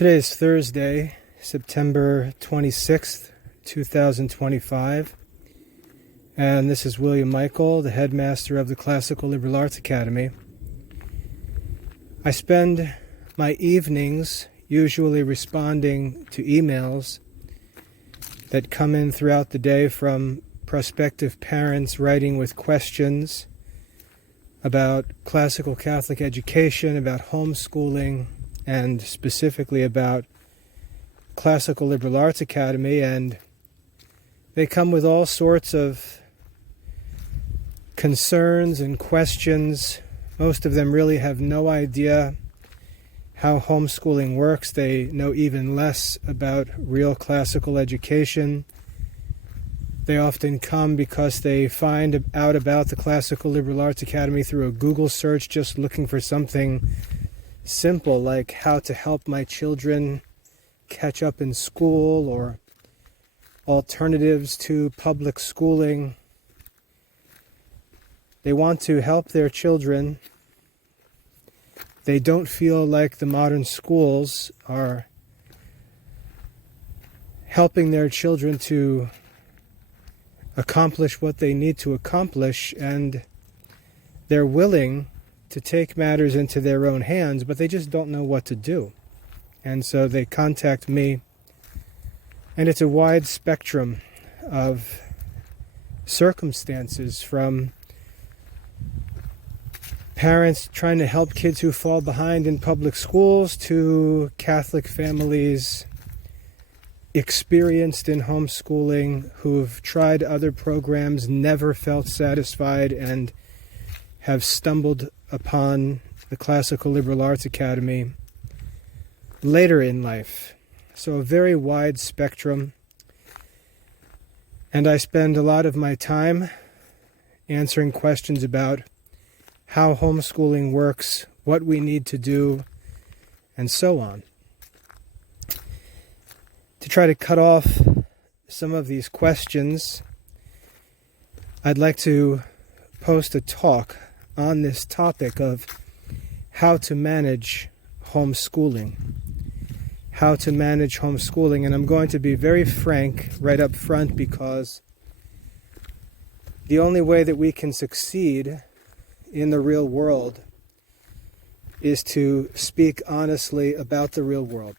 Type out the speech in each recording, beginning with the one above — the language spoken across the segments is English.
Today is Thursday, September 26th, 2025, and this is William Michael, the Headmaster of the Classical Liberal Arts Academy. I spend my evenings usually responding to emails that come in throughout the day from prospective parents writing with questions about classical Catholic education, about homeschooling, and specifically about Classical Liberal Arts Academy, and they come with all sorts of concerns and questions. Most of them really have no idea how homeschooling works. They know even less about real classical education. They often come because they find out about the Classical Liberal Arts Academy through a Google search, just looking for something simple like how to help my children catch up in school or alternatives to public schooling. They want to help their children. They don't feel like the modern schools are helping their children to accomplish what they need to accomplish, and they're willing to take matters into their own hands, but they just don't know what to do. And so they contact me, and it's a wide spectrum of circumstances, from parents trying to help kids who fall behind in public schools to Catholic families experienced in homeschooling who've tried other programs, never felt satisfied, and have stumbled upon the Classical Liberal Arts Academy later in life. So a very wide spectrum. And I spend a lot of my time answering questions about how homeschooling works, what we need to do, and so on. To try to cut off some of these questions, I'd like to post a talk on this topic of how to manage homeschooling. How to manage homeschooling. And I'm going to be very frank right up front, because the only way that we can succeed in the real world is to speak honestly about the real world.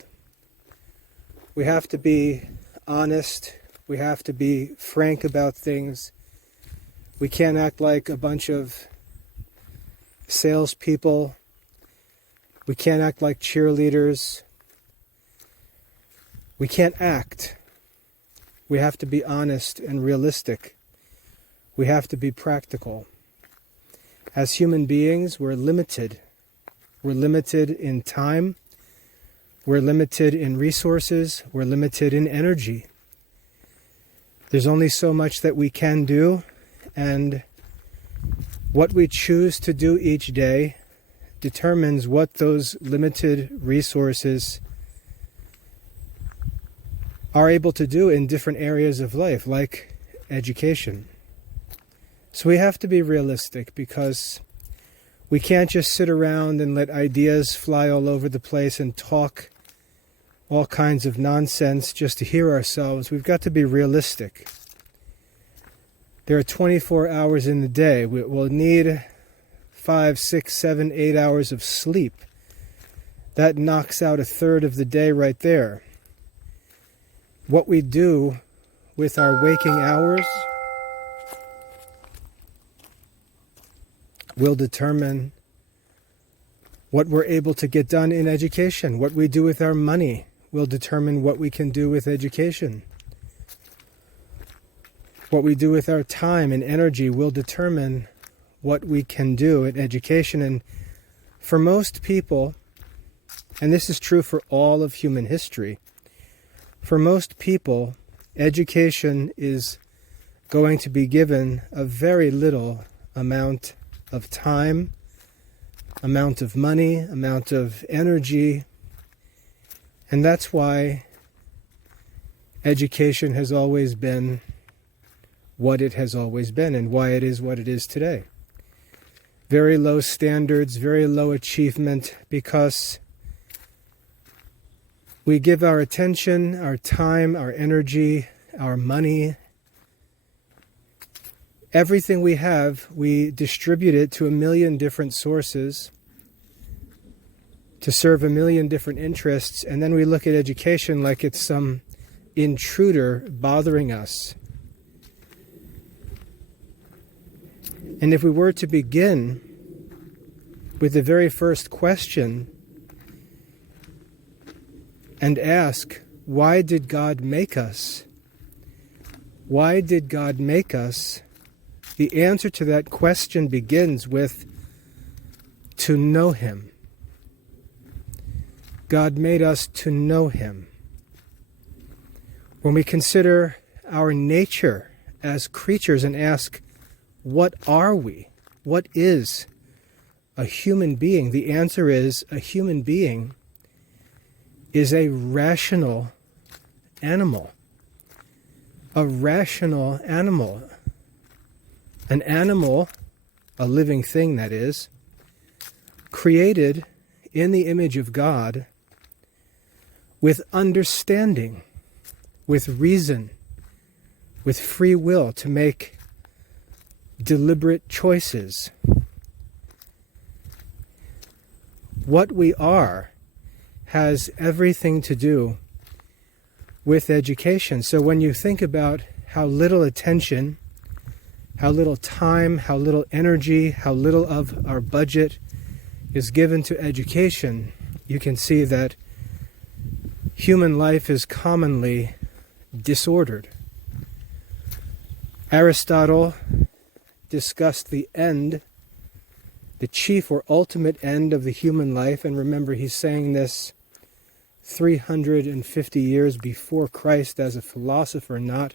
We have to be honest. We have to be frank about things. We can't act like a bunch of salespeople. We can't act like cheerleaders. We can't act. We have to be honest and realistic. We have to be practical. As human beings, we're limited. We're limited in time. We're limited in resources. We're limited in energy. There's only so much that we can do, and what we choose to do each day determines what those limited resources are able to do in different areas of life, like education. So we have to be realistic, because we can't just sit around and let ideas fly all over the place and talk all kinds of nonsense just to hear ourselves. We've got to be realistic. There are 24 hours in the day. We'll need 5, 6, 7, 8 hours of sleep. That knocks out a third of the day right there. What we do with our waking hours will determine what we're able to get done in education. What we do with our money will determine what we can do with education. What we do with our time and energy will determine what we can do in education. And for most people, and this is true for all of human history, for most people, education is going to be given a very little amount of time, amount of money, amount of energy. And that's why education has always been what it has always been, and why it is what it is today. Very low standards, very low achievement, because We give our attention, our time, our energy, our money, everything we have, we distribute it to a million different sources to serve a million different interests, and then we look at education like it's some intruder bothering us. And if we were to begin with the very first question and ask, why did God make us? Why did God make us? The answer to that question begins with to know Him. God made us to know Him. When we consider our nature as creatures and ask, what are we? What is a human being? The answer is a human being is a rational animal. A rational animal. An animal, a living thing that is, created in the image of God with understanding, with reason, with free will to make deliberate choices. What we are has everything to do with education. So when you think about how little attention, how little time, how little energy, how little of our budget is given to education, you can see that human life is commonly disordered. Aristotle discussed the end, the chief or ultimate end of the human life, and remember he's saying this 350 years before Christ as a philosopher, not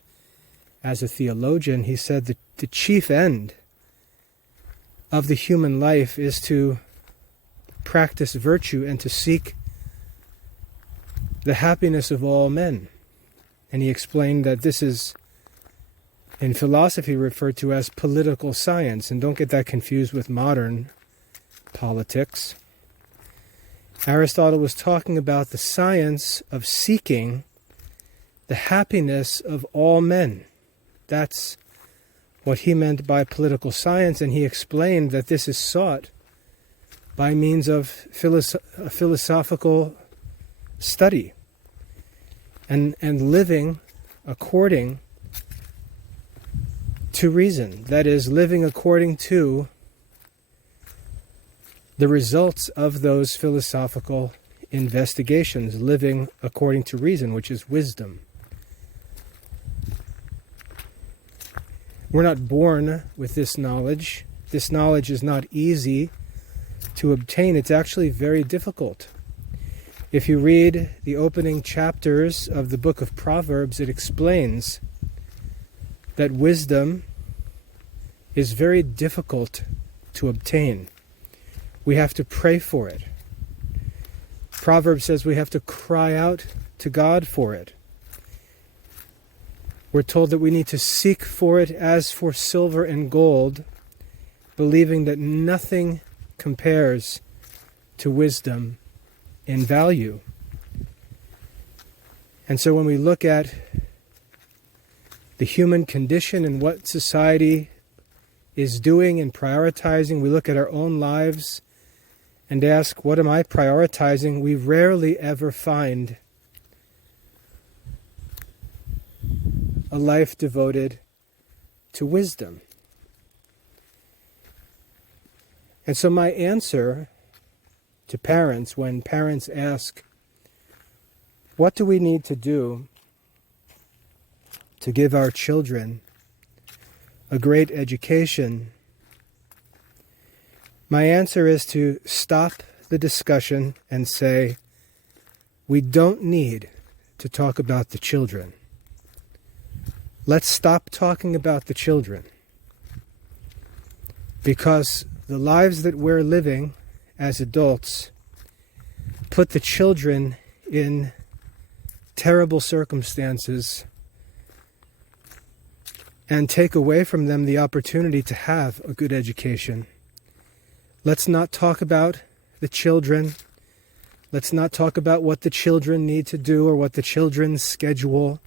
as a theologian. He said that the chief end of the human life is to practice virtue and to seek the happiness of all men. And he explained that this is in philosophy referred to as political science, and don't get that confused with modern politics. Aristotle was talking about the science of seeking the happiness of all men. That's what he meant by political science, and he explained that this is sought by means of philosophical study and living according to reason. That is, living according to the results of those philosophical investigations, living according to reason, which is wisdom. We're not born with this knowledge. This knowledge is not easy to obtain. It's actually very difficult. If you read the opening chapters of the book of Proverbs, it explains that wisdom is very difficult to obtain. We have to pray for it. Proverbs says we have to cry out to God for it. We're told that we need to seek for it as for silver and gold, believing that nothing compares to wisdom in value. And so when we look at the human condition and what society is doing and prioritizing, we look at our own lives and ask, what am I prioritizing? We rarely ever find a life devoted to wisdom. And so my answer to parents, when parents ask, what do we need to do to give our children a great education? My answer is to stop the discussion and say, we don't need to talk about the children. Let's stop talking about the children. Because the lives that we're living as adults put the children in terrible circumstances and take away from them the opportunity to have a good education. Let's not talk about the children. Let's not talk about what the children need to do or what the children's schedule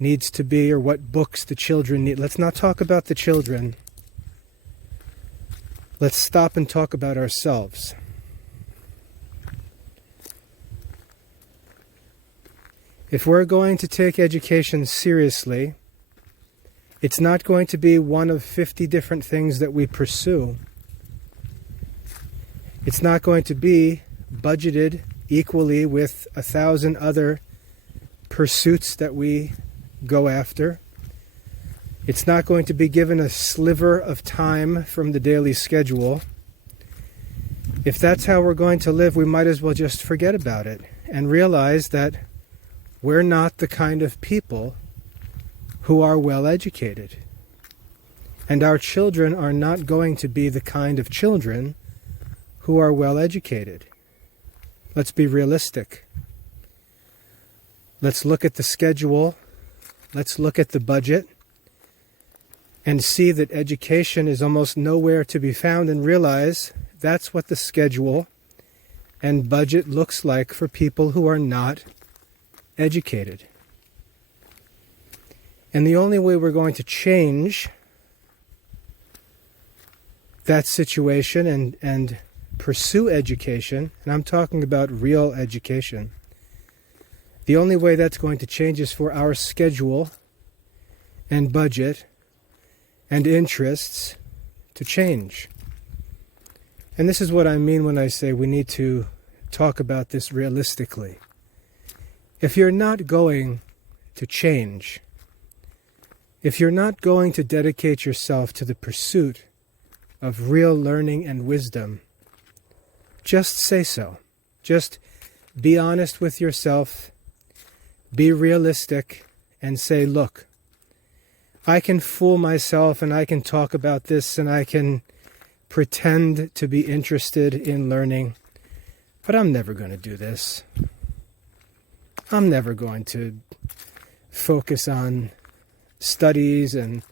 needs to be or what books the children need. Let's not talk about the children. Let's stop and talk about ourselves. If we're going to take education seriously, it's not going to be one of 50 different things that we pursue. It's not going to be budgeted equally with 1,000 other pursuits that we go after. It's not going to be given a sliver of time from the daily schedule. If that's how we're going to live, we might as well just forget about it and realize that we're not the kind of people who are well educated. And our children are not going to be the kind of children who are well educated. Let's be realistic. Let's look at the schedule. Let's look at the budget and see that education is almost nowhere to be found, and realize that's what the schedule and budget looks like for people who are not educated. And the only way we're going to change that situation and pursue education, and I'm talking about real education, the only way that's going to change is for our schedule and budget and interests to change. And this is what I mean when I say we need to talk about this realistically. If you're not going to change, if you're not going to dedicate yourself to the pursuit of real learning and wisdom, just say so. Just be honest with yourself, be realistic, and say, look, I can fool myself and I can talk about this and I can pretend to be interested in learning, but I'm never going to do this. I'm never going to focus on studies and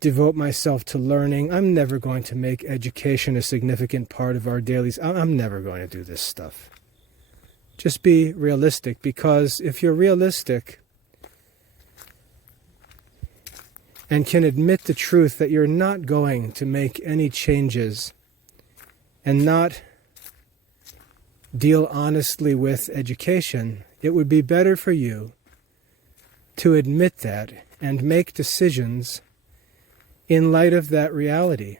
devote myself to learning. I'm never going to make education a significant part of our dailies. I'm never going to do this stuff. Just be realistic, because if you're realistic and can admit the truth that you're not going to make any changes and not deal honestly with education, it would be better for you to admit that and make decisions in light of that reality.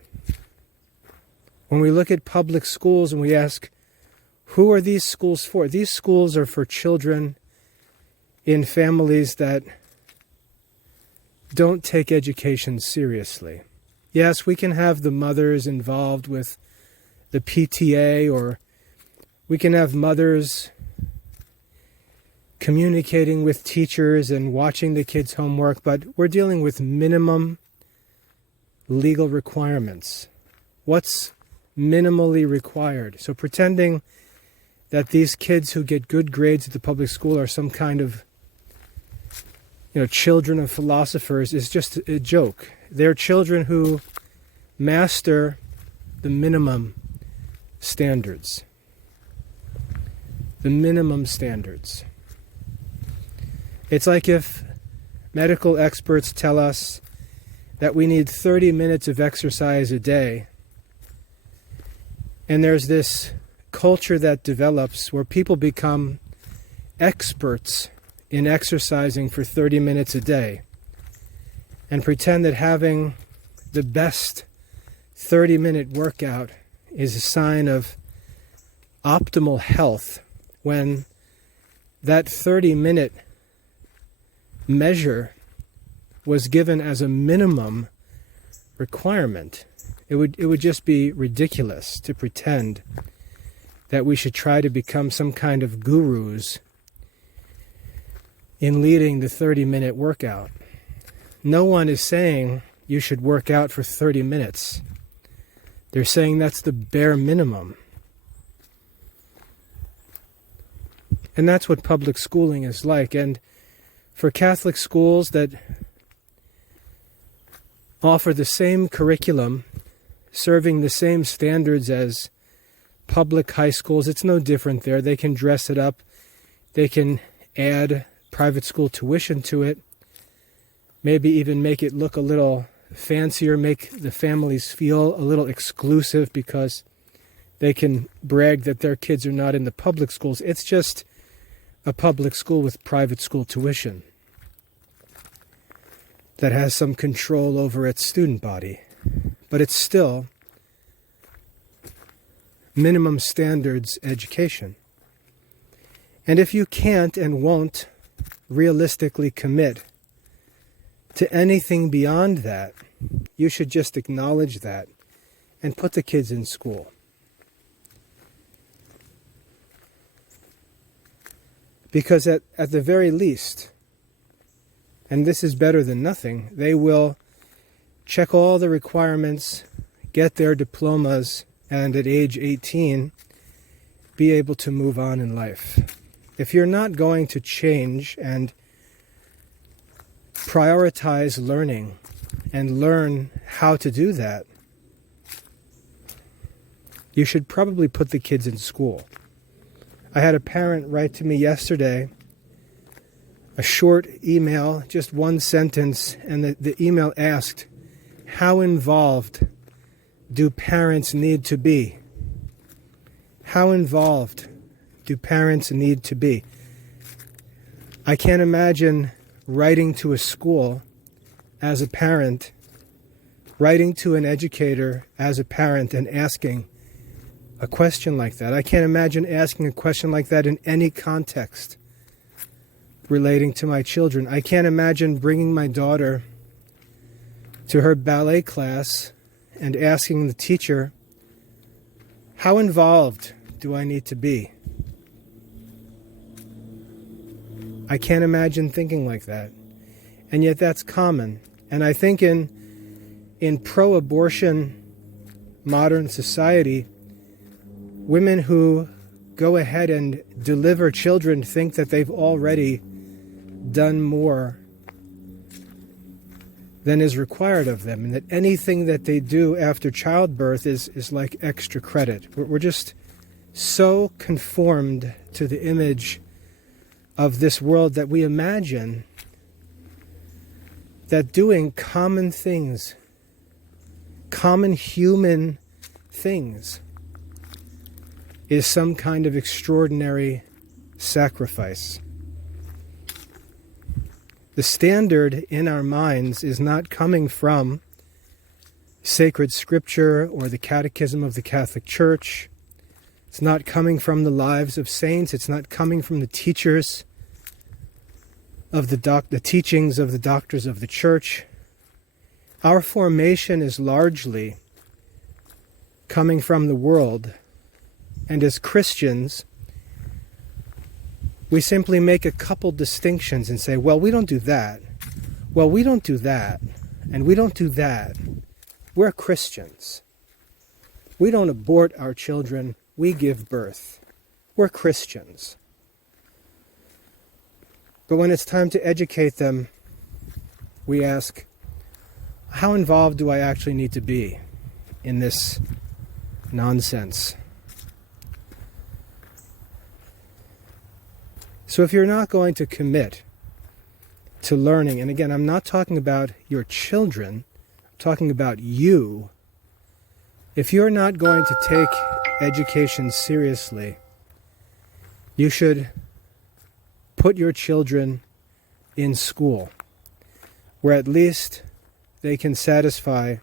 When we look at public schools and we ask, who are these schools for? These schools are for children in families that don't take education seriously. Yes, we can have the mothers involved with the PTA, or we can have mothers communicating with teachers and watching the kids' homework, but we're dealing with minimum legal requirements. What's minimally required? So pretending that these kids who get good grades at the public school are some kind of, children of philosophers is just a joke. They're children who master the minimum standards. The minimum standards. It's like if medical experts tell us that we need 30 minutes of exercise a day, and there's this culture that develops where people become experts in exercising for 30 minutes a day and pretend that having the best 30-minute workout is a sign of optimal health, when that 30-minute measure was given as a minimum requirement. It would just be ridiculous to pretend that we should try to become some kind of gurus in leading the 30-minute workout. No one is saying you should work out for 30 minutes. They're saying that's the bare minimum. And that's what public schooling is like. And for Catholic schools that offer the same curriculum, serving the same standards as public high schools, it's no different there. They can dress it up. They can add private school tuition to it. Maybe even make it look a little fancier, make the families feel a little exclusive because they can brag that their kids are not in the public schools. It's just a public school with private school tuition that has some control over its student body. But it's still minimum standards education. And if you can't and won't realistically commit to anything beyond that, you should just acknowledge that and put the kids in school. Because at the very least, and this is better than nothing, they will check all the requirements, get their diplomas, and at age 18, be able to move on in life. If you're not going to change and prioritize learning and learn how to do that, you should probably put the kids in school. I had a parent write to me yesterday, a short email, just one sentence, and the email asked, how involved do parents need to be? How involved do parents need to be? I can't imagine writing to a school as a parent, writing to an educator as a parent and asking a question like that. I can't imagine asking a question like that in any context relating to my children. I can't imagine bringing my daughter to her ballet class and asking the teacher, how involved do I need to be? I can't imagine thinking like that. And yet that's common. And I think in pro-abortion modern society, women who go ahead and deliver children think that they've already done more than is required of them, and that anything that they do after childbirth is like extra credit. We're just so conformed to the image of this world that we imagine that doing common things, common human things, is some kind of extraordinary sacrifice. The standard in our minds is not coming from sacred scripture or the catechism of the Catholic Church. It's not coming from the lives of saints. It's not coming from the teachers of the teachings of the doctors of the Church. Our formation is largely coming from the world. And as Christians, we simply make a couple distinctions and say, well, we don't do that. Well, we don't do that. And we don't do that. We're Christians. We don't abort our children. We give birth. We're Christians. But when it's time to educate them, we ask, how involved do I actually need to be in this nonsense? So if you're not going to commit to learning, and again, I'm not talking about your children, I'm talking about you. If you're not going to take education seriously, you should put your children in school, where at least they can satisfy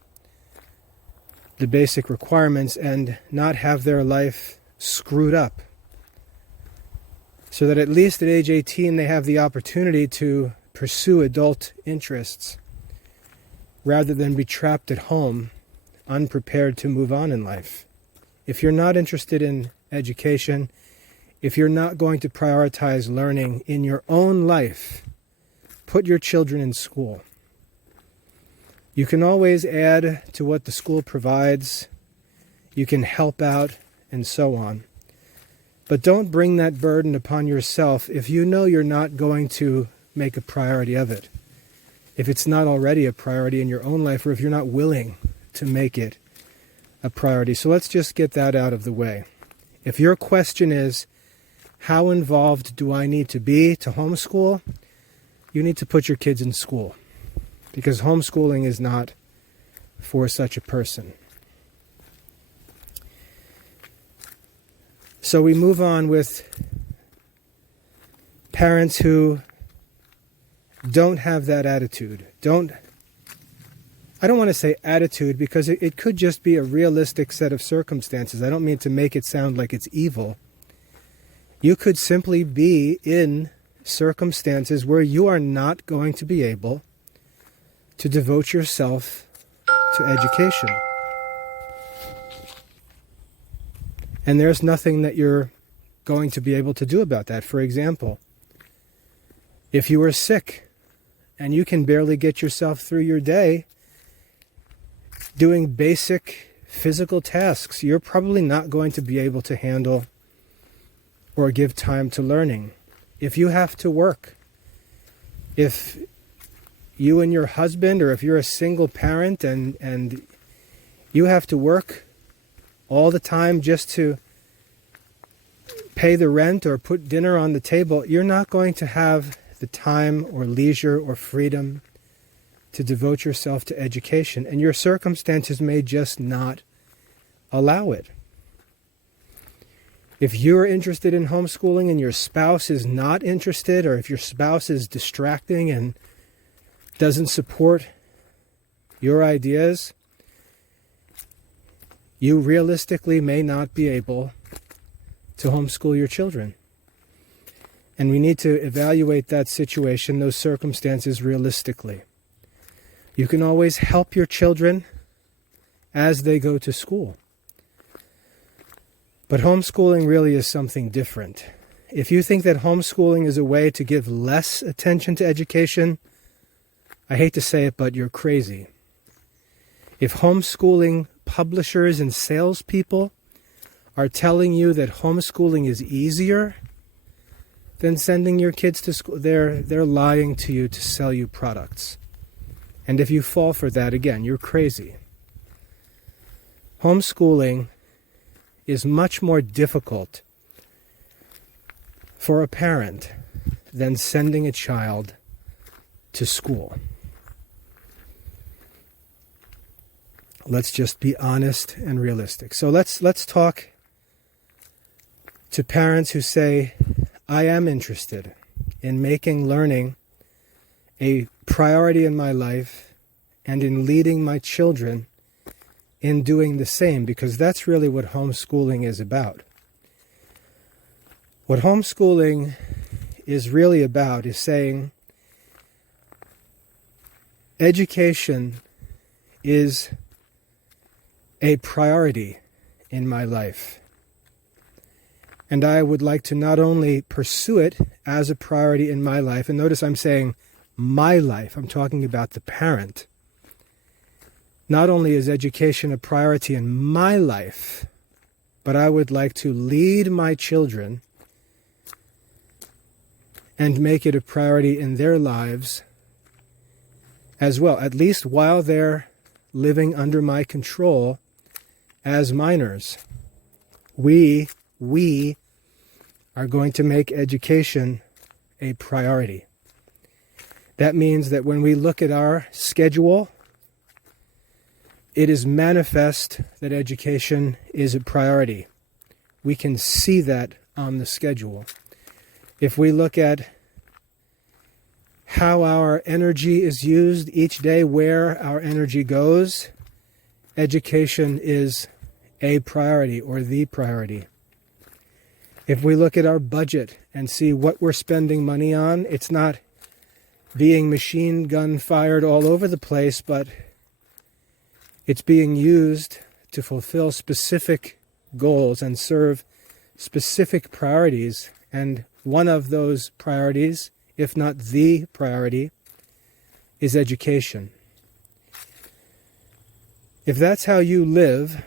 the basic requirements and not have their life screwed up. So that at least at age 18 they have the opportunity to pursue adult interests rather than be trapped at home, unprepared to move on in life. If you're not interested in education, if you're not going to prioritize learning in your own life, put your children in school. You can always add to what the school provides. You can help out and so on. But don't bring that burden upon yourself if you know you're not going to make a priority of it. If it's not already a priority in your own life, or if you're not willing to make it a priority. So let's just get that out of the way. If your question is, how involved do I need to be to homeschool? You need to put your kids in school, because homeschooling is not for such a person. So we move on with parents who don't have that attitude. I don't want to say attitude, because it could just be a realistic set of circumstances. I don't mean to make it sound like it's evil. You could simply be in circumstances where you are not going to be able to devote yourself to education. And there's nothing that you're going to be able to do about that. For example, if you are sick and you can barely get yourself through your day doing basic physical tasks, you're probably not going to be able to handle or give time to learning. If you have to work, if you and your husband, or if you're a single parent and you have to work all the time just to pay the rent or put dinner on the table, you're not going to have the time or leisure or freedom to devote yourself to education, and your circumstances may just not allow it. If you're interested in homeschooling and your spouse is not interested, or if your spouse is distracting and doesn't support your ideas, you realistically may not be able to homeschool your children. And we need to evaluate that situation, those circumstances, realistically. You can always help your children as they go to school. But homeschooling really is something different. If you think that homeschooling is a way to give less attention to education, I hate to say it, but you're crazy. If homeschooling publishers and salespeople are telling you that homeschooling is easier than sending your kids to school, they're lying to you to sell you products. And if you fall for that, again, you're crazy. Homeschooling is much more difficult for a parent than sending a child to school. Let's just be honest and realistic. So let's talk to parents who say, I am interested in making learning a priority in my life and in leading my children in doing the same, because that's really what homeschooling is about. What homeschooling is really about is saying education is a priority in my life. And I would like to not only pursue it as a priority in my life, and notice I'm saying my life, I'm talking about the parent. Not only is education a priority in my life, but I would like to lead my children and make it a priority in their lives as well, at least while they're living under my control as minors. We are going to make education a priority. That means that when we look at our schedule, it is manifest that education is a priority. We can see that on the schedule. If we look at how our energy is used each day, where our energy goes, education is a priority or the priority. If we look at our budget and see what we're spending money on, it's not being machine gun fired all over the place, but it's being used to fulfill specific goals and serve specific priorities. And one of those priorities, if not the priority, is education. If that's how you live,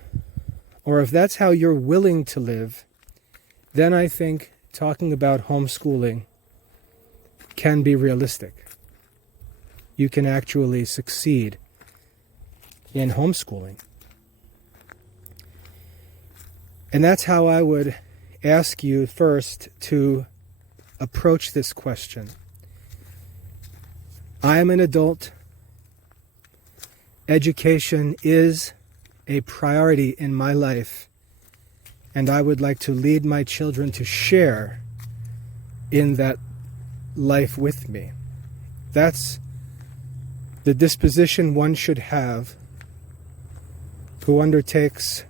or if that's how you're willing to live, then I think talking about homeschooling can be realistic. You can actually succeed in homeschooling. And that's how I would ask you first to approach this question. I am an adult. Education is a priority in my life, and I would like to lead my children to share in that life with me. That's the disposition one should have who undertakes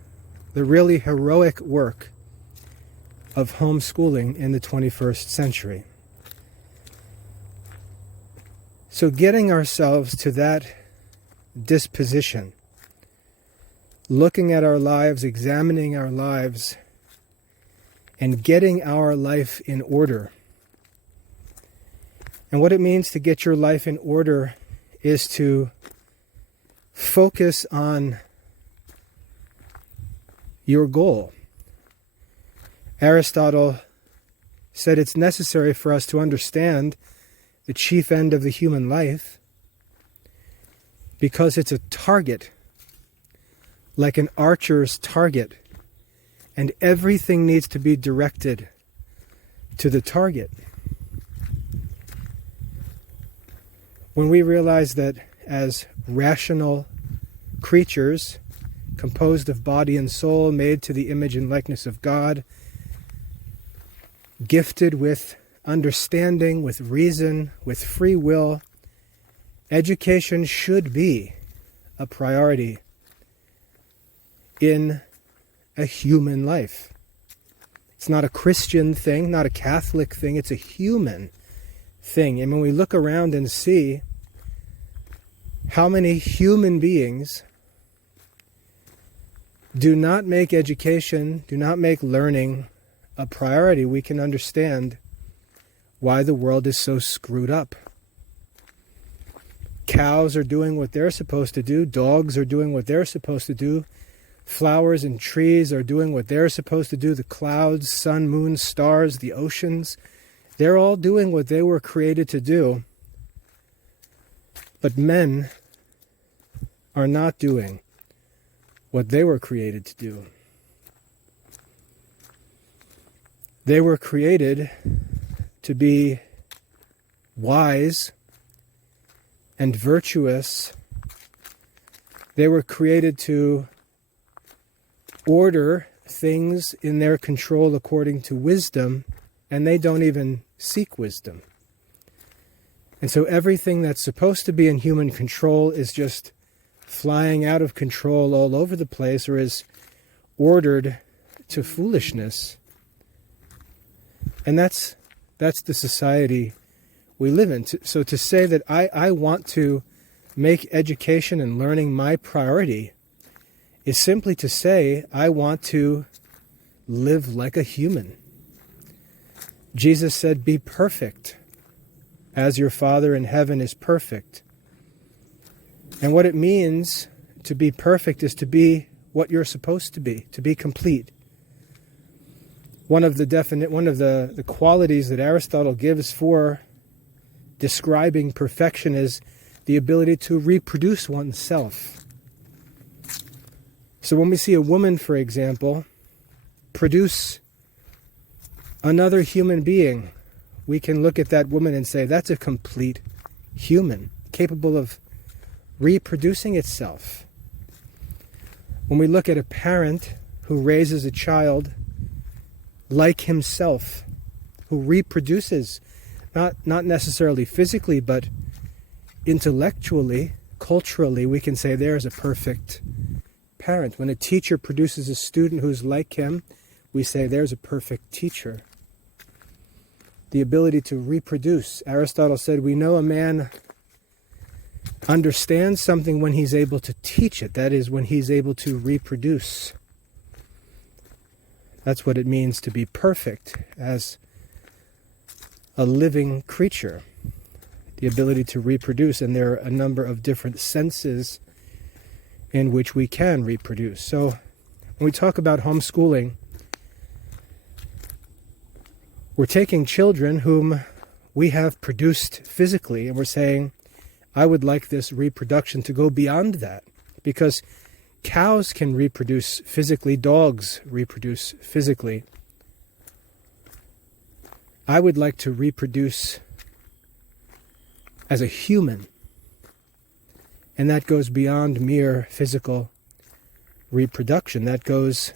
the really heroic work of homeschooling in the 21st century. So getting ourselves to that disposition, looking at our lives, examining our lives, and getting our life in order. And what it means to get your life in order is to focus on your goal. Aristotle said it's necessary for us to understand the chief end of the human life because it's a target, like an archer's target, and everything needs to be directed to the target. When we realize that as rational creatures, composed of body and soul, made to the image and likeness of God, gifted with understanding, with reason, with free will, education should be a priority in a human life. It's not a Christian thing, not a Catholic thing, it's a human thing. And when we look around and see how many human beings do not make education, do not make learning a priority, we can understand why the world is so screwed up. Cows are doing what they're supposed to do. Dogs are doing what they're supposed to do. Flowers and trees are doing what they're supposed to do. The clouds, sun, moon, stars, the oceans, they're all doing what they were created to do. But men are not doing what they were created to do. They were created to be wise and virtuous. They were created to order things in their control according to wisdom, and they don't even seek wisdom. And so everything that's supposed to be in human control is just flying out of control all over the place, or is ordered to foolishness. And that's the society we live in. So to say that I want to make education and learning my priority is simply to say I want to live like a human. Jesus said, "Be perfect, as your Father in heaven is perfect." And what it means to be perfect is to be what you're supposed to be complete. One of the qualities that Aristotle gives for describing perfection is the ability to reproduce oneself. So when we see a woman, for example, produce another human being, we can look at that woman and say, that's a complete human, capable of reproducing itself. When we look at a parent who raises a child like himself, who reproduces, not necessarily physically, but intellectually, culturally, we can say there's a perfect parent. When a teacher produces a student who's like him, we say there's a perfect teacher. The ability to reproduce. Aristotle said we know a man understands something when he's able to teach it. That is, when he's able to reproduce. That's what it means to be perfect as a living creature. The ability to reproduce. And there are a number of different senses in which we can reproduce. So when we talk about homeschooling, we're taking children whom we have produced physically, and we're saying, I would like this reproduction to go beyond that. Because Cows can reproduce physically, dogs reproduce physically. I would like to reproduce as a human, and that goes beyond mere physical reproduction. That goes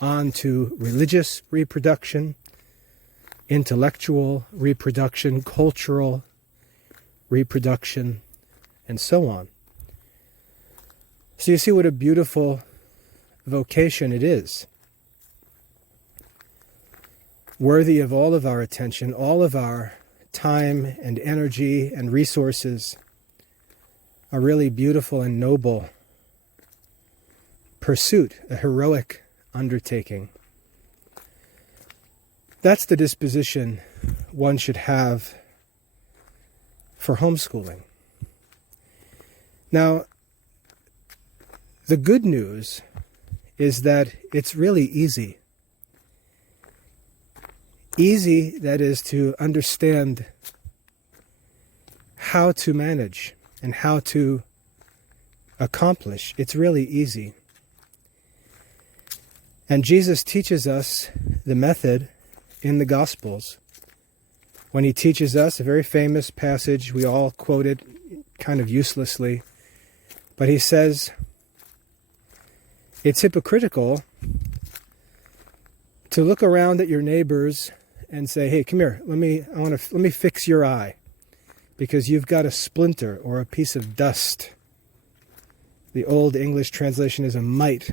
on to religious reproduction, intellectual reproduction, cultural reproduction, and so on. So you see what a beautiful vocation it is. Worthy of all of our attention, all of our time and energy and resources. A really beautiful and noble pursuit, a heroic undertaking. That's the disposition one should have for homeschooling. Now, the good news is that it's really easy. Easy, that is, to understand how to manage and how to accomplish. It's really easy. And Jesus teaches us the method in the Gospels. When he teaches us a very famous passage, we all quote it kind of uselessly, but he says, it's hypocritical to look around at your neighbors and say, hey, come here, let me fix your eye because you've got a splinter or a piece of dust. The old English translation is a mite.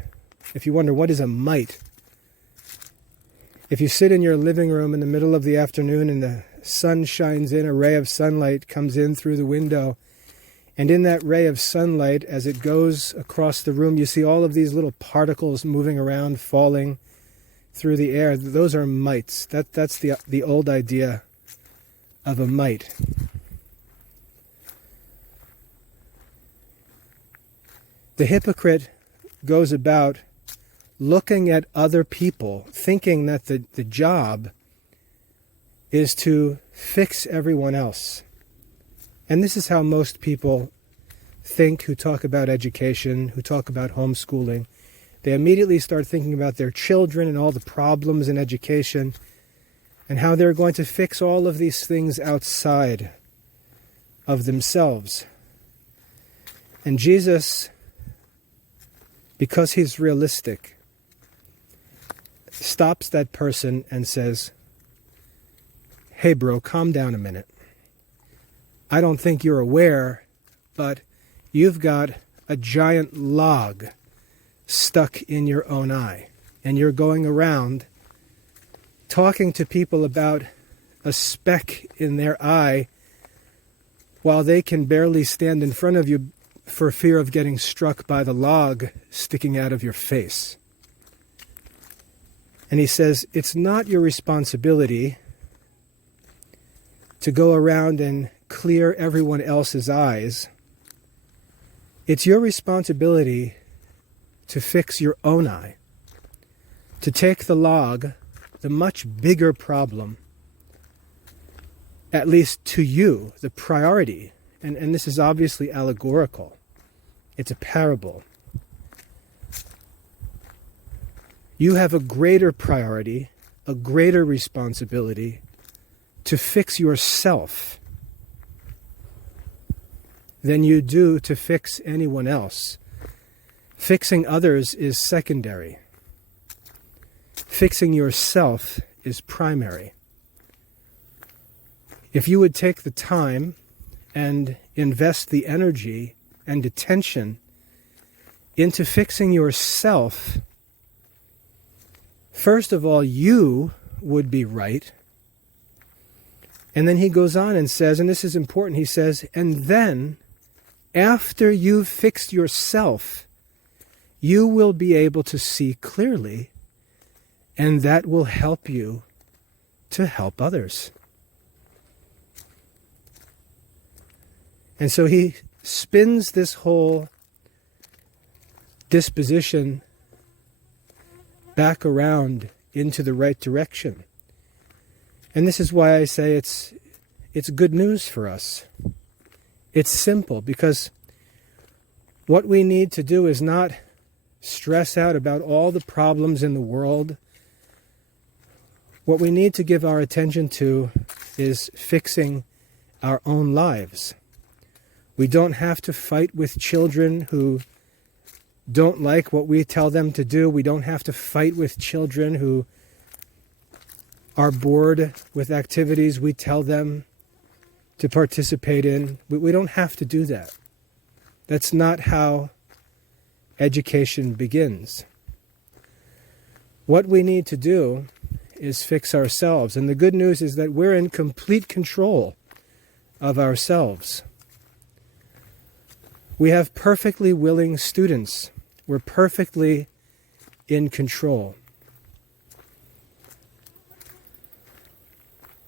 If you wonder what is a mite, if you sit in your living room in the middle of the afternoon and the sun shines in, a ray of sunlight comes in through the window, and in that ray of sunlight, as it goes across the room, you see all of these little particles moving around, falling through the air. Those are mites. That's the old idea of a mite. The hypocrite goes about looking at other people, thinking that the job is to fix everyone else. And this is how most people think who talk about education, who talk about homeschooling. They immediately start thinking about their children and all the problems in education and how they're going to fix all of these things outside of themselves. And Jesus, because he's realistic, stops that person and says, hey bro, calm down a minute. I don't think you're aware, but you've got a giant log stuck in your own eye, and you're going around talking to people about a speck in their eye while they can barely stand in front of you for fear of getting struck by the log sticking out of your face. And he says, it's not your responsibility to go around and clear everyone else's eyes. It's your responsibility to fix your own eye, to take the log, the much bigger problem, at least to you, the priority, and this is obviously allegorical. It's a parable. You have a greater priority, a greater responsibility to fix yourself than you do to fix anyone else. Fixing others is secondary. Fixing yourself is primary. If you would take the time and invest the energy and attention into fixing yourself, first of all, you would be right. And then he goes on and says, and this is important, he says, and then after you've fixed yourself, you will be able to see clearly, and that will help you to help others. And so he spins this whole disposition back around into the right direction. And this is why I say it's good news for us. It's simple, because what we need to do is not stress out about all the problems in the world. What we need to give our attention to is fixing our own lives. We don't have to fight with children who don't like what we tell them to do. We don't have to fight with children who are bored with activities we tell them to participate in. We don't have to do that. That's not how education begins. What we need to do is fix ourselves. And the good news is that we're in complete control of ourselves. We have perfectly willing students. We're perfectly in control.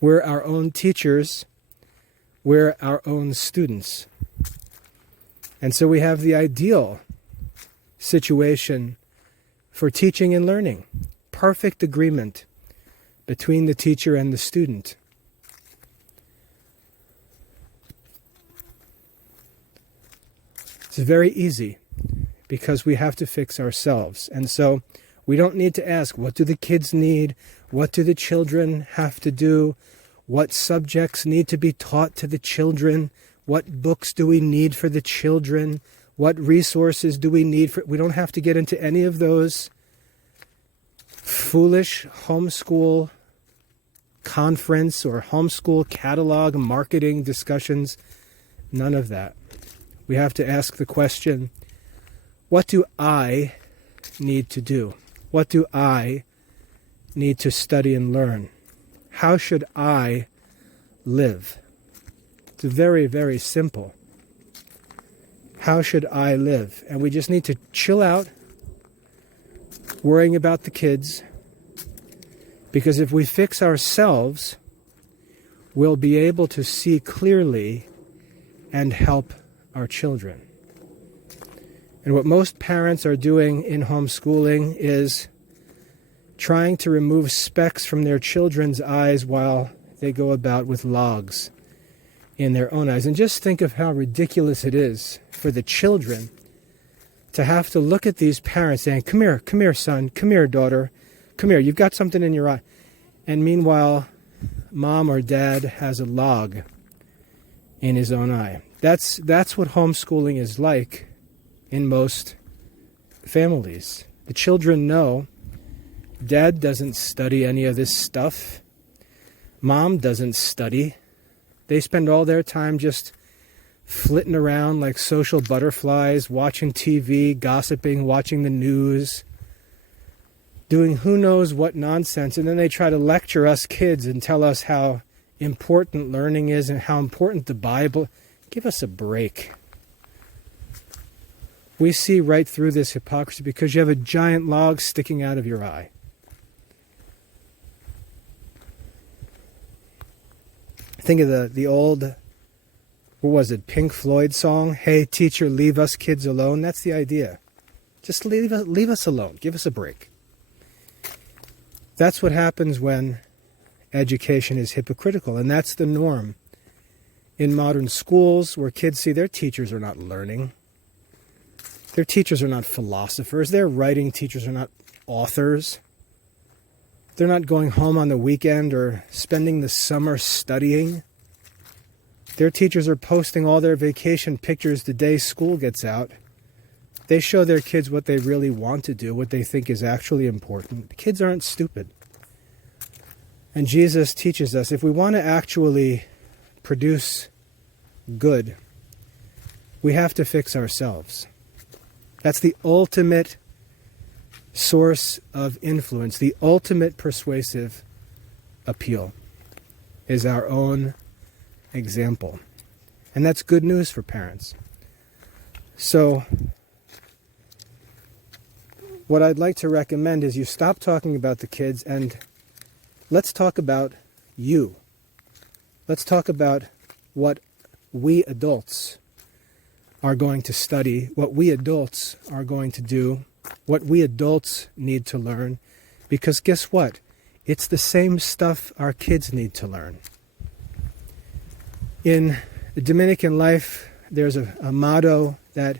We're our own teachers. We're our own students. And so we have the ideal situation for teaching and learning. Perfect agreement between the teacher and the student. It's very easy because we have to fix ourselves. And so we don't need to ask, what do the kids need? What do the children have to do? What subjects need to be taught to the children? What books do we need for the children? What resources do we need for... We don't have to get into any of those foolish homeschool conference or homeschool catalog marketing discussions. None of that. We have to ask the question, what do I need to do? What do I need to study and learn? How should I live? It's very, very simple. How should I live? And we just need to chill out, worrying about the kids, because if we fix ourselves, we'll be able to see clearly and help our children. And what most parents are doing in homeschooling is trying to remove specks from their children's eyes while they go about with logs in their own eyes. And just think of how ridiculous it is for the children to have to look at these parents saying, come here, son, come here, daughter, come here, you've got something in your eye. And meanwhile, mom or dad has a log in his own eye. That's what homeschooling is like in most families. The children know dad doesn't study any of this stuff. Mom doesn't study. They spend all their time just flitting around like social butterflies, watching TV, gossiping, watching the news, doing who knows what nonsense. And then they try to lecture us kids and tell us how important learning is and how important the Bible. Give us a break. We see right through this hypocrisy because you have a giant log sticking out of your eye. Think of the old, what was it, Pink Floyd song? Hey, teacher, leave us kids alone. That's the idea. Just leave us alone. Give us a break. That's what happens when education is hypocritical, and that's the norm in modern schools where kids see their teachers are not learning. Their teachers are not philosophers. Their writing teachers are not authors. They're not going home on the weekend or spending the summer studying. Their teachers are posting all their vacation pictures the day school gets out. They show their kids what they really want to do, what they think is actually important. The kids aren't stupid. And Jesus teaches us if we want to actually produce good, we have to fix ourselves. That's the ultimate source of influence, the ultimate persuasive appeal is our own example. And that's good news for parents. So what I'd like to recommend is you stop talking about the kids and let's talk about you. Let's talk about what we adults are going to study, what we adults are going to do, what we adults need to learn. Because guess what? It's the same stuff our kids need to learn. In the Dominican life, there's a motto that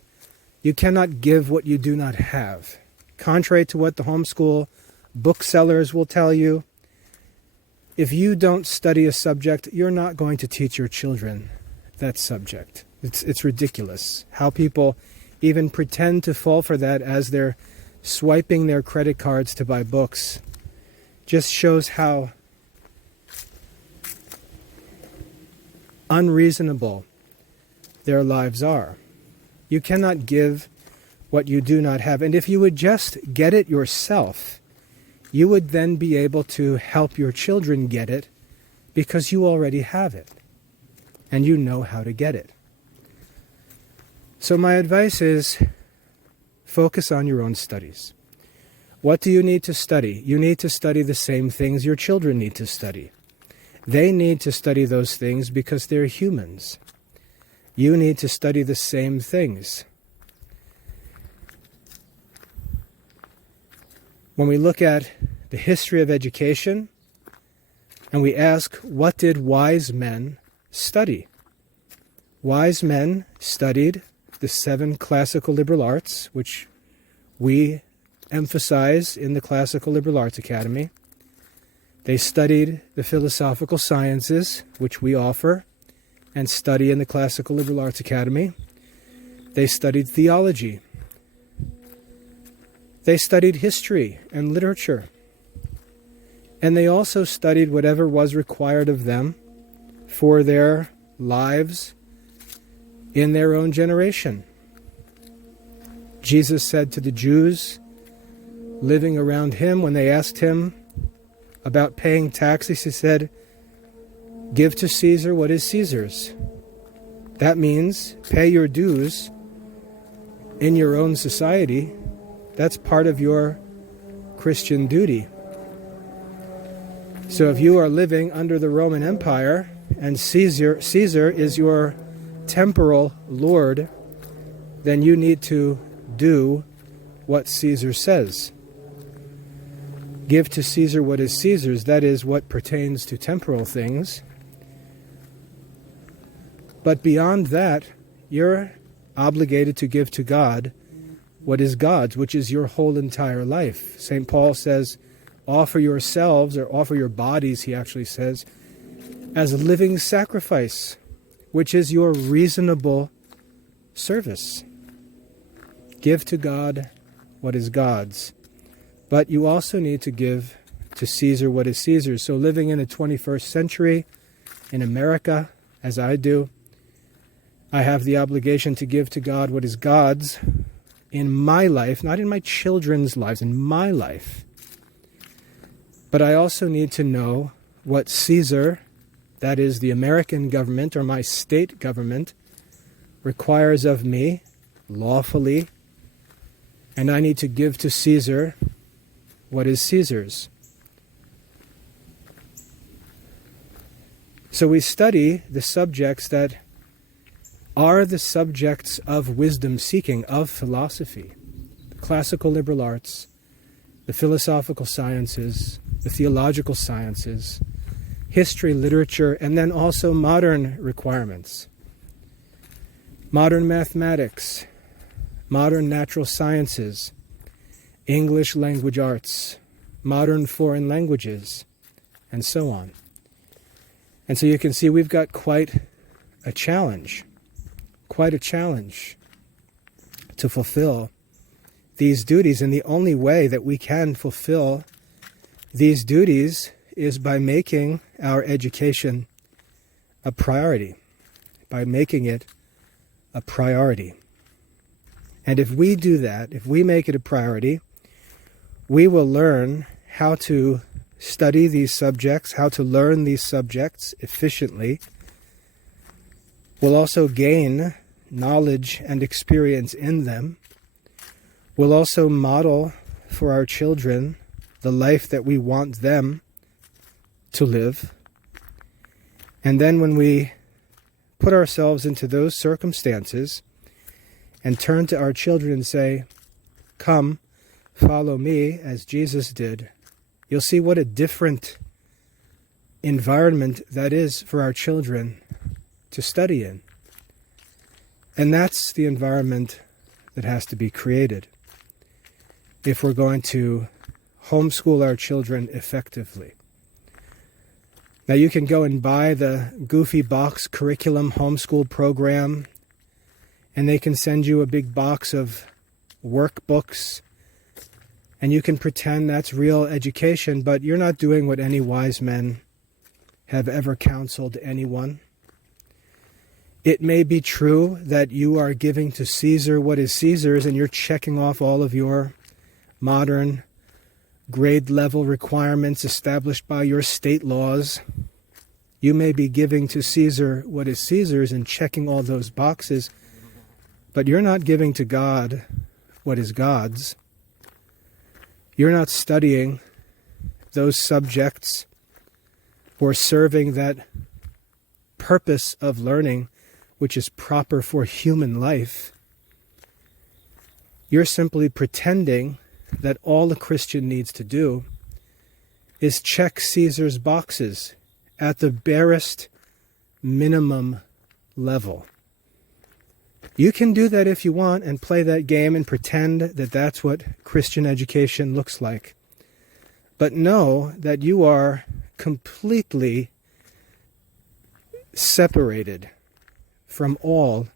you cannot give what you do not have. Contrary to what the homeschool booksellers will tell you, if you don't study a subject, you're not going to teach your children that subject. It's ridiculous how people even pretend to fall for that as they're swiping their credit cards to buy books. Just shows how unreasonable their lives are. You cannot give what you do not have. And if you would just get it yourself, you would then be able to help your children get it because you already have it and you know how to get it. So my advice is focus on your own studies. What do you need to study? You need to study the same things your children need to study. They need to study those things because they're humans. You need to study the same things. When we look at the history of education and we ask, what did wise men study? Wise men studied the 7 classical liberal arts, which we emphasize in the Classical Liberal Arts Academy. They studied the philosophical sciences, which we offer and study in the Classical Liberal Arts Academy. They studied theology. They studied history and literature. And they also studied whatever was required of them for their lives in their own generation. Jesus said to the Jews living around him, when they asked him about paying taxes, he said, "Give to Caesar what is Caesar's." That means pay your dues in your own society. That's part of your Christian duty. So if you are living under the Roman Empire and Caesar is your temporal lord, then you need to do what Caesar says. Give to Caesar what is Caesar's, that is what pertains to temporal things. But beyond that, you're obligated to give to God what is God's, which is your whole entire life. St. Paul says, offer yourselves, or offer your bodies, he actually says, as a living sacrifice, which is your reasonable service. Give to God what is God's. But you also need to give to Caesar what is Caesar's. So living in the 21st century in America, as I do, I have the obligation to give to God what is God's in my life, not in my children's lives, in my life. But I also need to know what Caesar, that is the American government or my state government, requires of me lawfully, and I need to give to Caesar what is Caesar's. So we study the subjects that are the subjects of wisdom seeking, of philosophy. The classical liberal arts, the philosophical sciences, the theological sciences, history, literature, and then also modern requirements. Modern mathematics, modern natural sciences, English language arts, modern foreign languages, and so on. And so you can see we've got quite a challenge to fulfill these duties. And the only way that we can fulfill these duties is by making our education a priority, by making it a priority. And if we do that, if we make it a priority, we will learn how to study these subjects, how to learn these subjects efficiently. We'll also gain knowledge and experience in them. We'll also model for our children the life that we want them to live. And then when we put ourselves into those circumstances and turn to our children and say, "Come, follow me," as Jesus did, you'll see what a different environment that is for our children to study in. And that's the environment that has to be created. if we're going to homeschool our children effectively. Now you can go and buy the Goofy Box curriculum homeschool program, and they can send you a big box of workbooks, and you can pretend that's real education, but you're not doing what any wise men have ever counseled anyone. It may be true that you are giving to Caesar what is Caesar's, and you're checking off all of your modern grade level requirements established by your state laws. You may be giving to Caesar what is Caesar's and checking all those boxes, but you're not giving to God what is God's. You're not studying those subjects or serving that purpose of learning which is proper for human life. You're simply pretending that all a Christian needs to do is check Caesar's boxes at the barest minimum level. You can do that if you want and play that game and pretend that that's what Christian education looks like. But know that you are completely separated from all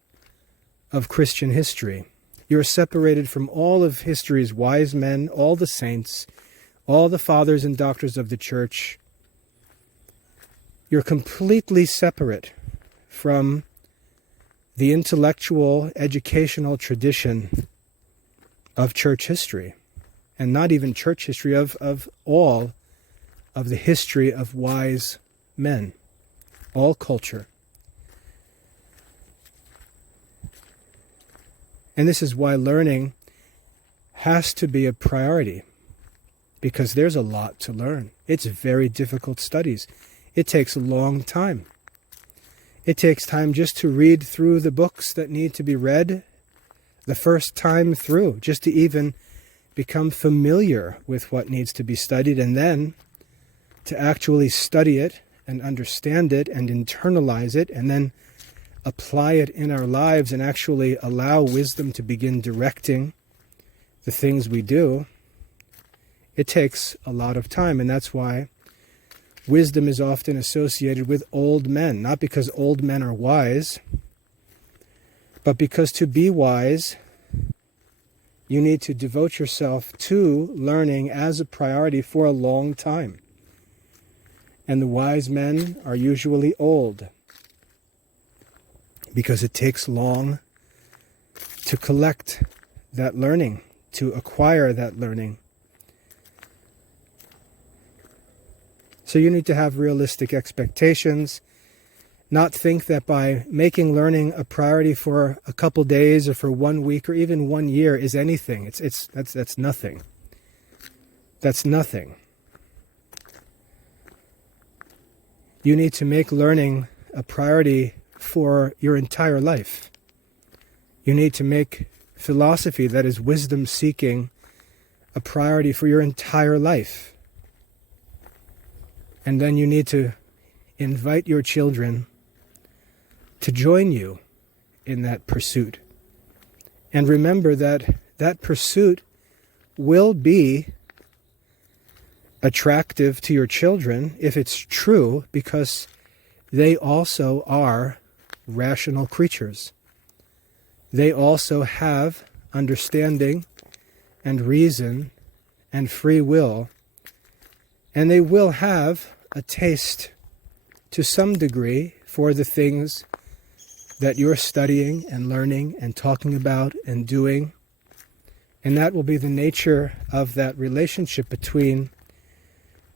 of Christian history. You're separated from all of history's wise men, all the saints, all the fathers and doctors of the church. You're completely separate from the intellectual, educational tradition of church history, and not even church history, of all of the history of wise men, all culture. And this is why learning has to be a priority, because there's a lot to learn. It's very difficult studies. It takes a long time. It takes time just to read through the books that need to be read the first time through, just to even become familiar with what needs to be studied, and then to actually study it and understand it and internalize it, and then apply it in our lives and actually allow wisdom to begin directing the things we do. It takes a lot of time, and that's why wisdom is often associated with old men, not because old men are wise, but because to be wise, you need to devote yourself to learning as a priority for a long time. And the wise men are usually old, because it takes long to collect that learning, to acquire that learning. So you need to have realistic expectations, not think that by making learning a priority for a couple days or for 1 week or even 1 year is anything. That's nothing. That's nothing. You need to make learning a priority for your entire life. You need to make philosophy, that is wisdom seeking, a priority for your entire life. And then you need to invite your children to join you in that pursuit. And remember that that pursuit will be attractive to your children if it's true, because they also are rational creatures. They also have understanding and reason and free will, and they will have a taste to some degree for the things that you're studying and learning and talking about and doing. And that will be the nature of that relationship between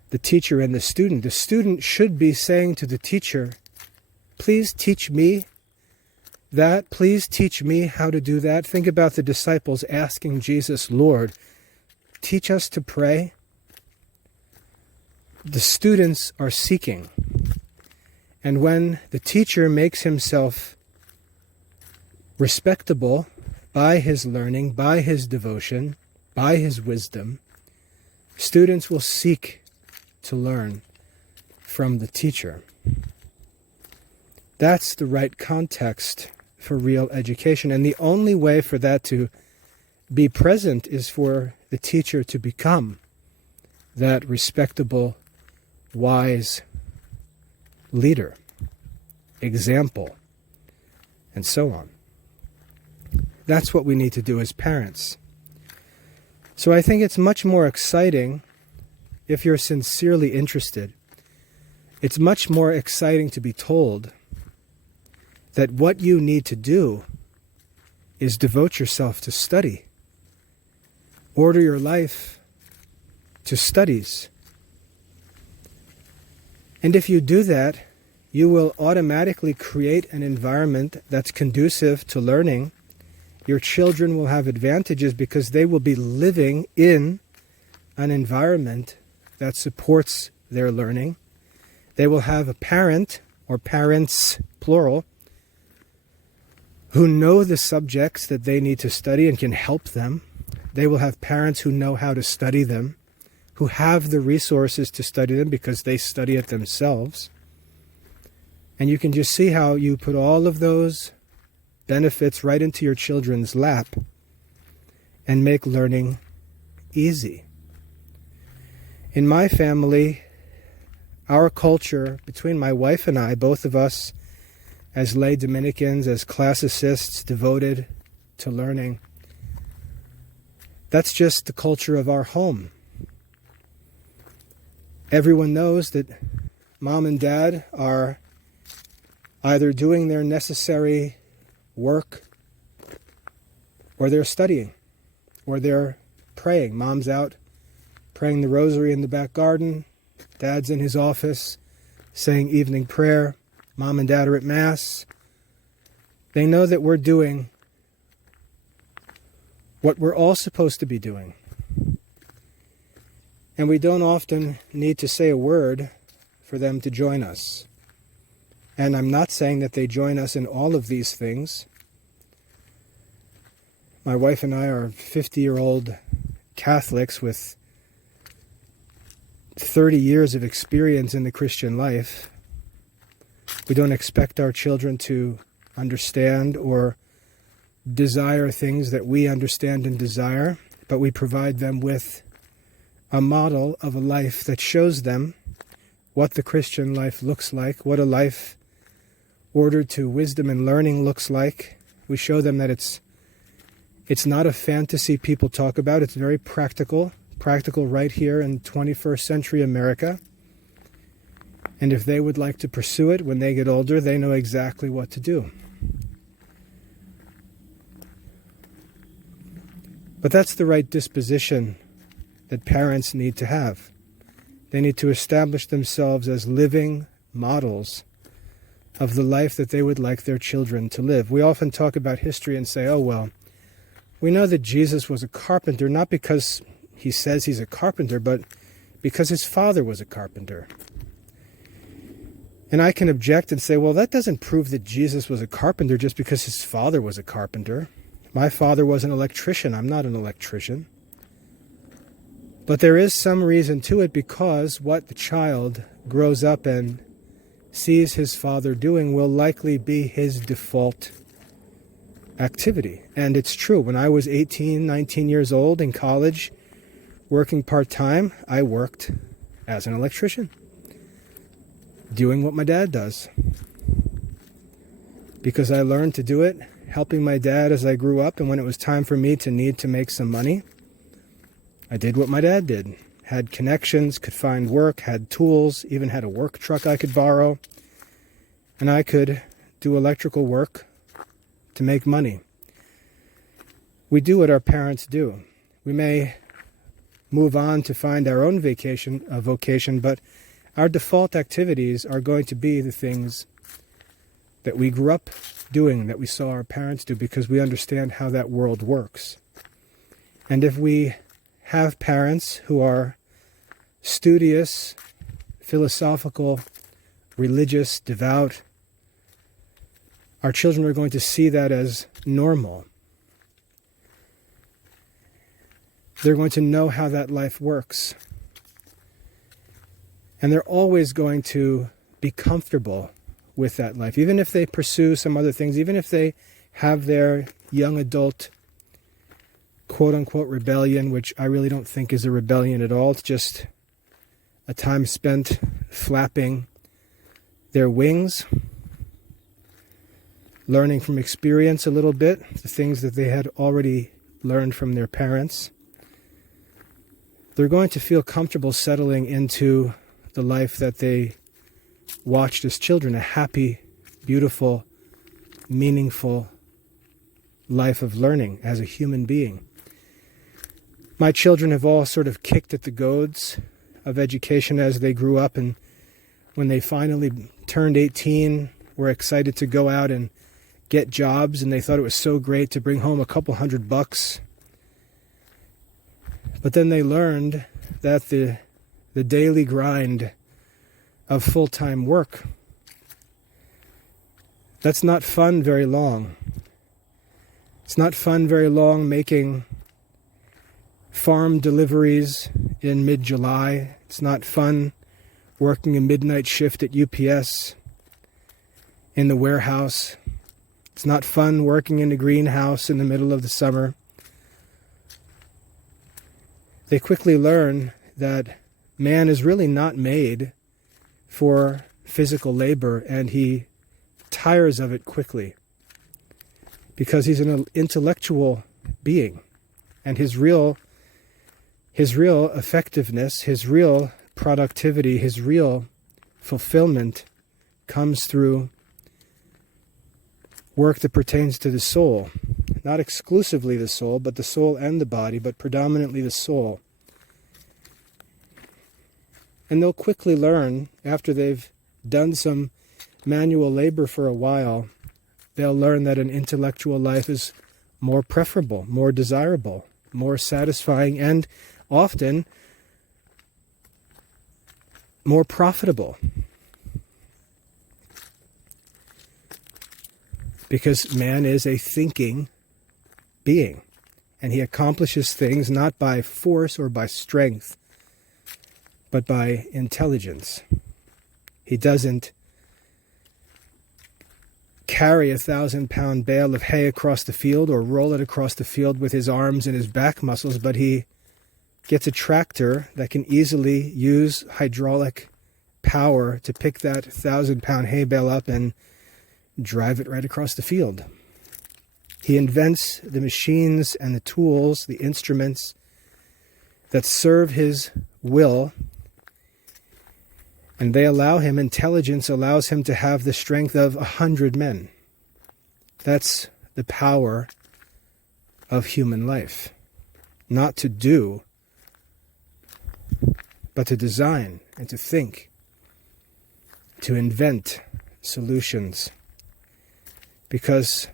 the teacher and the student. The student should be saying to the teacher, please teach me that. Please teach me how to do that. Think about the disciples asking Jesus, Lord, teach us to pray. The students are seeking. And when the teacher makes himself respectable by his learning, by his devotion, by his wisdom, students will seek to learn from the teacher. That's the right context for real education. And the only way for that to be present is for the teacher to become that respectable, wise leader, example, and so on. That's what we need to do as parents. So I think it's much more exciting if you're sincerely interested. It's much more exciting to be told that what you need to do is devote yourself to study. Order your life to studies. And if you do that, you will automatically create an environment that's conducive to learning. Your children will have advantages because they will be living in an environment that supports their learning. They will have a parent, or parents, plural, who know the subjects that they need to study and can help them. They will have parents who know how to study them, who have the resources to study them because they study it themselves. And you can just see how you put all of those benefits right into your children's lap and make learning easy. In my family, our culture, between my wife and I, both of us as lay Dominicans, as classicists devoted to learning, that's just the culture of our home. Everyone knows that mom and dad are either doing their necessary work, or they're studying, or they're praying. Mom's out praying the rosary in the back garden. Dad's in his office saying evening prayer. Mom and dad are at Mass. They know that we're doing what we're all supposed to be doing. And we don't often need to say a word for them to join us. And I'm not saying that they join us in all of these things. My wife and I are 50-year-old Catholics with 30 years of experience in the Christian life. We don't expect our children to understand or desire things that we understand and desire, but we provide them with a model of a life that shows them what the Christian life looks like, what a life ordered to wisdom and learning looks like. We show them that it's not a fantasy people talk about. It's very practical right here in 21st century America. And if they would like to pursue it when they get older, they know exactly what to do. But that's the right disposition that parents need to have. They need to establish themselves as living models of the life that they would like their children to live. We often talk about history and say, oh, well, we know that Jesus was a carpenter, not because he says he's a carpenter, but because his father was a carpenter. And I can object and say, well, that doesn't prove that Jesus was a carpenter just because his father was a carpenter. My father was an electrician. I'm not an electrician. But there is some reason to it, because what the child grows up and sees his father doing will likely be his default activity. And it's true. When I was 18, 19 years old in college, working part-time, I worked as an electrician, doing what my dad does. Because I learned to do it, helping my dad as I grew up, and when it was time for me to need to make some money, I did what my dad did. Had connections, could find work, had tools, even had a work truck I could borrow, and I could do electrical work to make money. We do what our parents do. We may move on to find our own vocation, but our default activities are going to be the things that we grew up doing, that we saw our parents do, because we understand how that world works. And if we have parents who are studious, philosophical, religious, devout, our children are going to see that as normal. They're going to know how that life works. And they're always going to be comfortable with that life, even if they pursue some other things, even if they have their young adult quote-unquote rebellion, which I really don't think is a rebellion at all. It's just a time spent flapping their wings, learning from experience a little bit, the things that they had already learned from their parents. They're going to feel comfortable settling into the life that they watched as children, a happy, beautiful, meaningful life of learning as a human being. My children have all sort of kicked at the goads of education as they grew up, and when they finally turned 18, were excited to go out and get jobs, and they thought it was so great to bring home a couple $100. But then they learned that the daily grind of full-time work, that's not fun very long. It's not fun very long making farm deliveries in mid-July. It's not fun working a midnight shift at UPS in the warehouse. It's not fun working in the greenhouse in the middle of the summer. They quickly learn that man is really not made for physical labor, and he tires of it quickly because he's an intellectual being, and his real effectiveness, his real productivity, his real fulfillment comes through work that pertains to the soul. Not exclusively the soul, but the soul and the body, but predominantly the soul. And they'll quickly learn, after they've done some manual labor for a while, they'll learn that an intellectual life is more preferable, more desirable, more satisfying, and often more profitable. Because man is a thinking being, and he accomplishes things not by force or by strength, but by intelligence. He doesn't carry a 1,000-pound bale of hay across the field or roll it across the field with his arms and his back muscles, but he gets a tractor that can easily use hydraulic power to pick that 1,000-pound hay bale up and drive it right across the field. He invents the machines and the tools, the instruments that serve his will, and they allow him, intelligence allows him to have the strength of 100 men. That's the power of human life. Not to do, but to design and to think, to invent solutions. Because,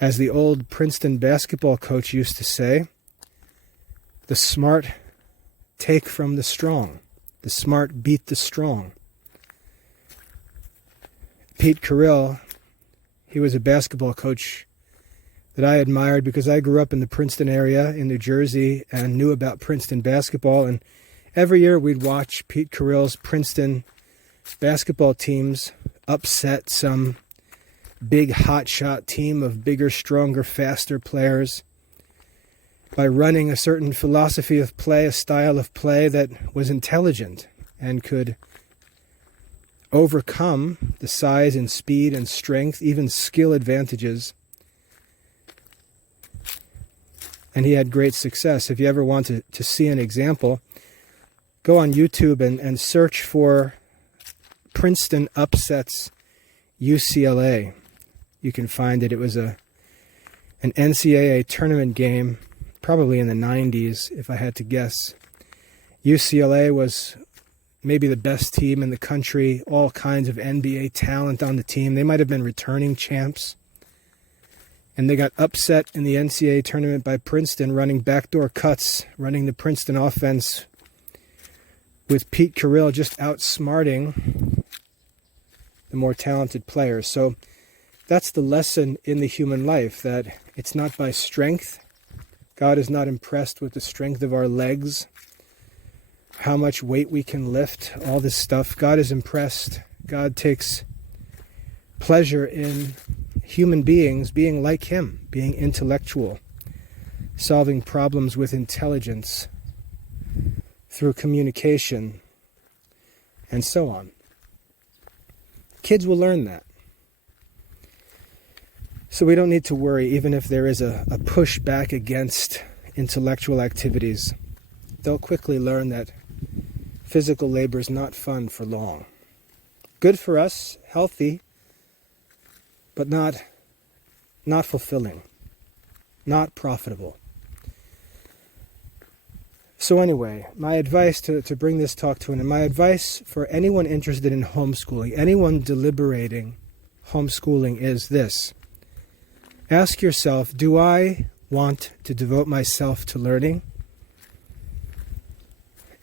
as the old Princeton basketball coach used to say, the smart take from the strong. The smart beat the strong. Pete Carrill, he was a basketball coach that I admired because I grew up in the Princeton area in New Jersey and knew about Princeton basketball. And every year we'd watch Pete Carrill's Princeton basketball teams upset some big hotshot team of bigger, stronger, faster players by running a certain philosophy of play, a style of play that was intelligent and could overcome the size and speed and strength, even skill advantages. And he had great success. If you ever want to see an example, go on YouTube and search for Princeton upsets UCLA. You can find it. It was an NCAA tournament game, probably in the 90s, if I had to guess. UCLA was maybe the best team in the country, all kinds of NBA talent on the team. They might have been returning champs. And they got upset in the NCAA tournament by Princeton, running backdoor cuts, running the Princeton offense, with Pete Carrill just outsmarting the more talented players. So that's the lesson in the human life, that it's not by strength. God is not impressed with the strength of our legs, how much weight we can lift, all this stuff. God is impressed. God takes pleasure in human beings being like him, being intellectual, solving problems with intelligence, through communication, and so on. Kids will learn that. So we don't need to worry, even if there is a push back against intellectual activities. They'll quickly learn that physical labor is not fun for long. Good for us, healthy, but not fulfilling, not profitable. So anyway, my advice to bring this talk to an end, my advice for anyone interested in homeschooling, anyone deliberating homeschooling is this. Ask yourself, do I want to devote myself to learning?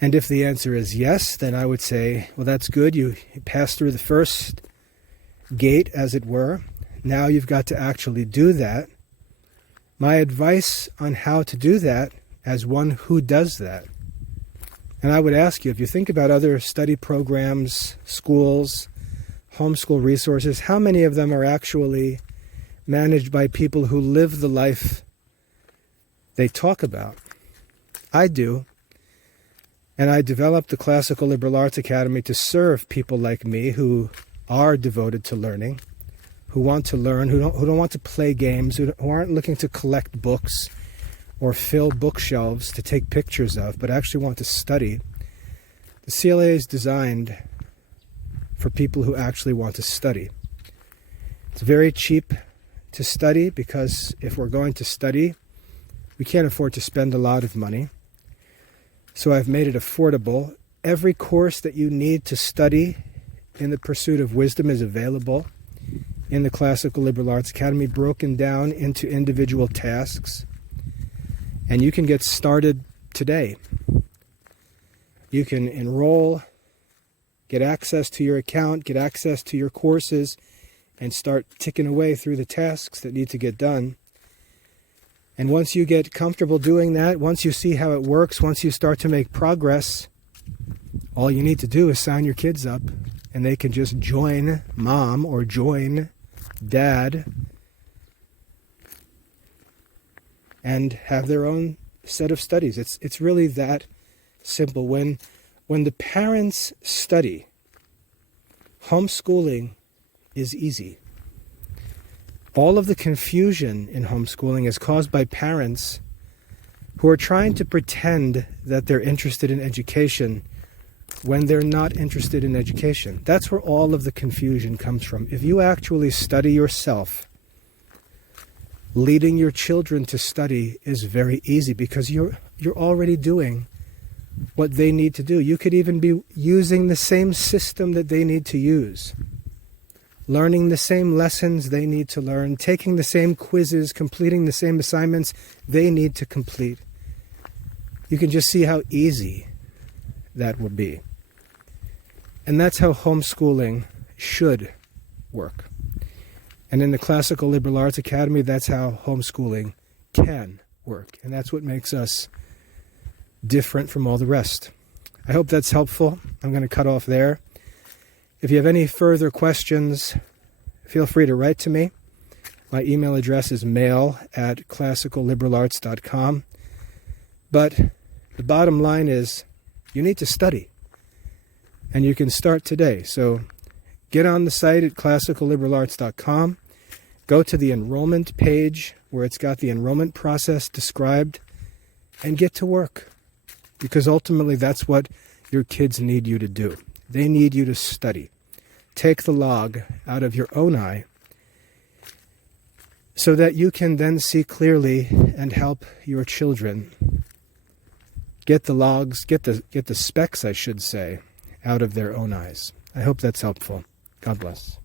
And if the answer is yes, then I would say, well, that's good. You passed through the first gate, as it were. Now you've got to actually do that. My advice on how to do that, as one who does that, and I would ask you, if you think about other study programs, schools, homeschool resources, how many of them are actually managed by people who live the life they talk about? I do. And I developed the Classical Liberal Arts Academy to serve people like me who are devoted to learning, who want to learn, who don't want to play games, who aren't looking to collect books or fill bookshelves to take pictures of, but actually want to study. The CLA is designed for people who actually want to study. It's very cheap to study because if we're going to study, we can't afford to spend a lot of money. So I've made it affordable. Every course that you need to study in the pursuit of wisdom is available in the Classical Liberal Arts Academy, broken down into individual tasks. And you can get started today. You can enroll, get access to your account, get access to your courses, and start ticking away through the tasks that need to get done. And once you get comfortable doing that, once you see how it works, once you start to make progress, all you need to do is sign your kids up, and they can just join mom or join dad and have their own set of studies. It's really that simple. When the parents study, homeschooling is easy. All of the confusion in homeschooling is caused by parents who are trying to pretend that they're interested in education when they're not interested in education. That's where all of the confusion comes from. If you actually study yourself, leading your children to study is very easy because you're already doing what they need to do. You could even be using the same system that they need to use, learning the same lessons they need to learn, taking the same quizzes, completing the same assignments they need to complete. You can just see how easy that would be. And that's how homeschooling should work. And in the Classical Liberal Arts Academy, that's how homeschooling can work. And that's what makes us different from all the rest. I hope that's helpful. I'm going to cut off there. If you have any further questions, feel free to write to me. My email address is mail@classicalliberarts.com. But the bottom line is you need to study. And you can start today. So get on the site at classicalliberarts.com. Go to the enrollment page where it's got the enrollment process described and get to work. Because ultimately that's what your kids need you to do. They need you to study. Take the log out of your own eye so that you can then see clearly and help your children get the logs, get the specks, I should say, out of their own eyes. I hope that's helpful. God bless.